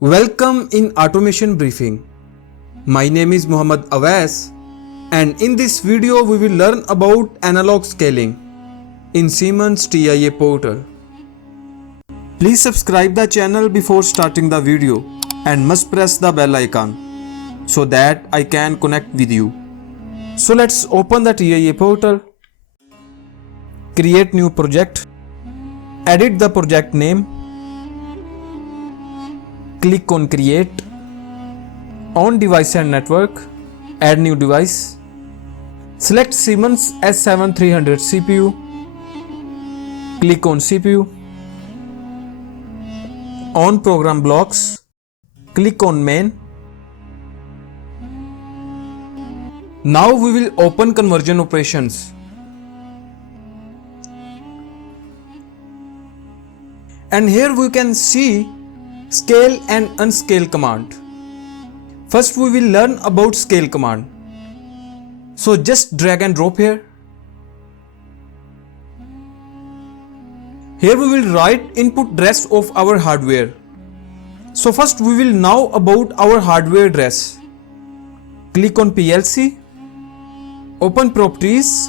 Welcome in Automation Briefing. My name is Muhammad Awais, and in this video we will learn about analog scaling in Siemens TIA portal. Please subscribe the channel before starting the video and must press the bell icon so that I can connect with you. So let's open the TIA portal, create new project, edit the project name, click on create, on device and network, add new device, select Siemens S7300 CPU, click on CPU, on program blocks, click on main. Now we will open conversion operations. And here we can see scale and unscale command. First we will learn about scale command. So just drag and drop here. Here we will write input address of our hardware. So first we will know about our hardware address. Click on PLC, open properties,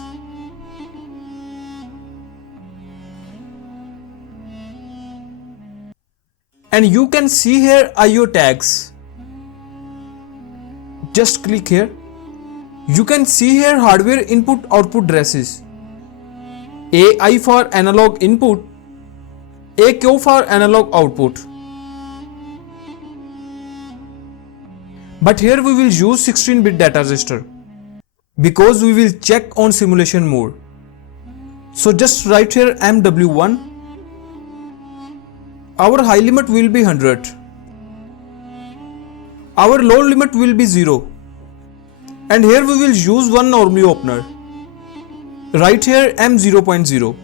and you can see here IO tags. Just click here. You can see here hardware input output addresses. AI for analog input, AQ for analog output. But here we will use 16-bit data register because we will check on simulation mode. So just write here MW1. Our high limit will be 100. Our low limit will be 0. And here we will use one normally opener. Write here M0.0.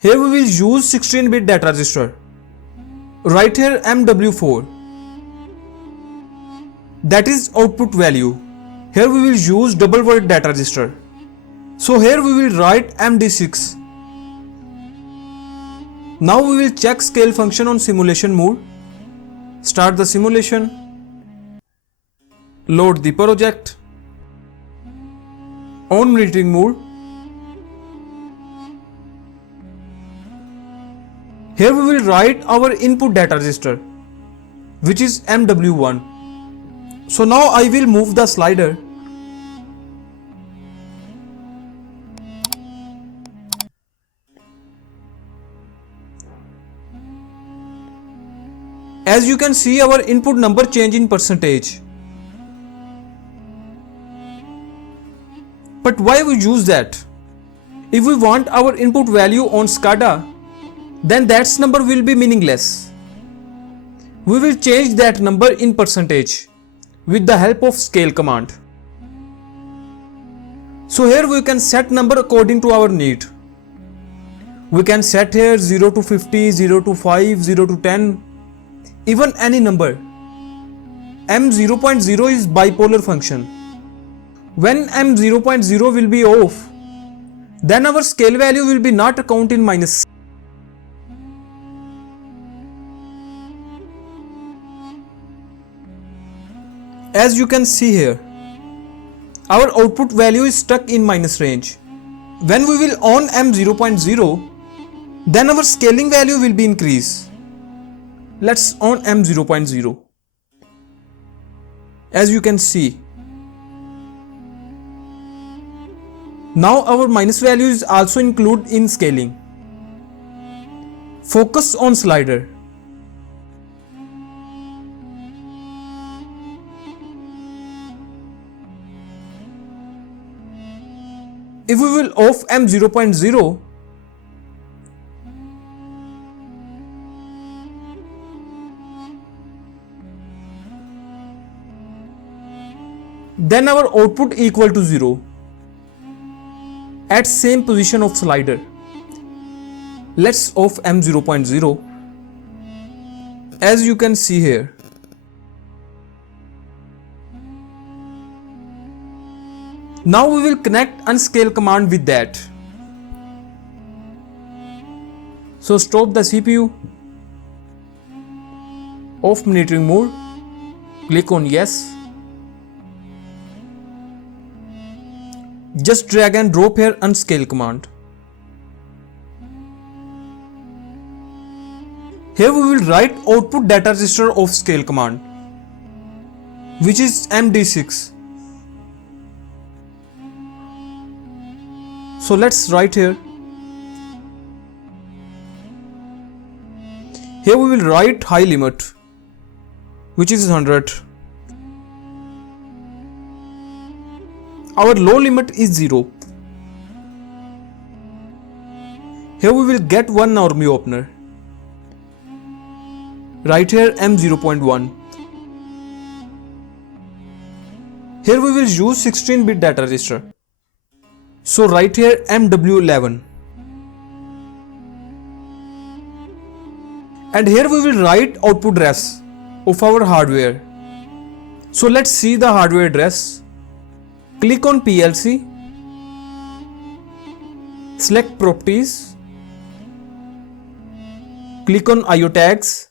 Here we will use 16-bit data register. Write here MW4. That is output value. Here we will use double word data register. So here we will write MD6. Now we will check scale function on simulation mode. Start the simulation. Load the project. On monitoring mode. Here we will write our input data register, which is MW1. So now I will move the slider. As you can see, our input number change in percentage. But why we use that? If we want our input value on SCADA, then that number will be meaningless. We will change that number in percentage with the help of scale command. So here we can set number according to our need. We can set here 0 to 50, 0 to 5, 0 to 10, even any number. M0.0 is bipolar function. When M0.0 will be off, then our scale value will be not count in minus. As you can see here, our output value is stuck in minus range. When we will on M0.0, then our scaling value will be increased. Let's on M0.0. As you can see, now our minus value is also included in scaling. Focus on slider. If we will off M0.0, then our output equal to 0 at same position of slider. Let's off M0.0. As you can see here, now we will connect unscale command with that. So stop the CPU, Off monitoring mode. Click on yes. Just drag and drop here unscale command. Here we will write output data register of scale command, which is MD6. So let's write here. Here we will write high limit, which is 100. Our low limit is 0. Here we will get one normie opener. Write here M0.1. Here we will use 16-bit data register. So write here MW11. And here we will write output address of our hardware. So let's see the hardware address. Click on PLC, select properties, click on IO tags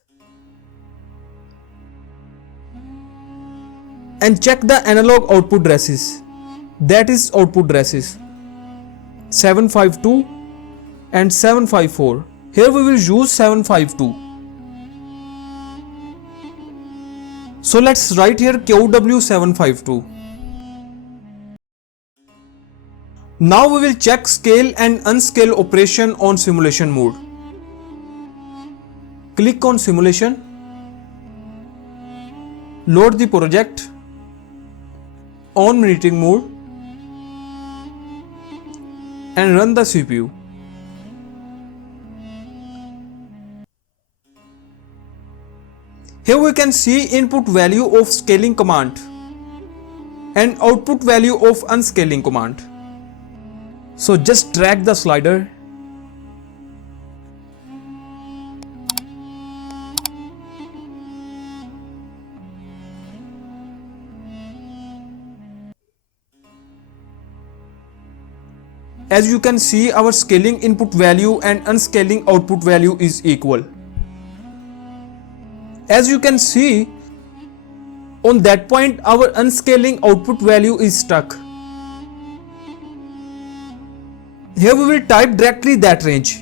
and check the analog output addresses, that is output addresses 752 and 754. Here we will use 752. So let's write here QW752. Now we will check scale and unscale operation on simulation mode. Click on simulation, load the project, on monitoring mode and run the CPU. Here we can see input value of scaling command and output value of unscaling command. So just drag the slider . As you can see, our scaling input value and unscaling output value is equal. As you can see, on that point our unscaling output value is stuck. Here we will type directly that range,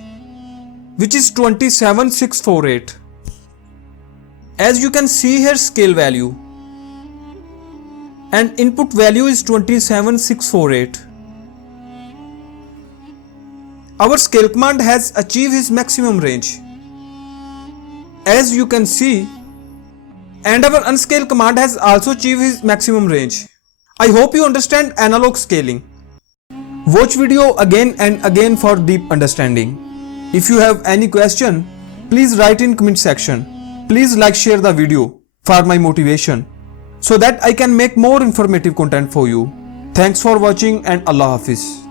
which is 27648. As you can see here, scale value and input value is 27648. Our scale command has achieved its maximum range, as you can see, and our unscale command has also achieved its maximum range. I hope you understand analog scaling. Watch video again and again for deep understanding. If you have any question, please write in comment section. Please like, share the video for my motivation, so that I can make more informative content for you. Thanks for watching and Allah Hafiz.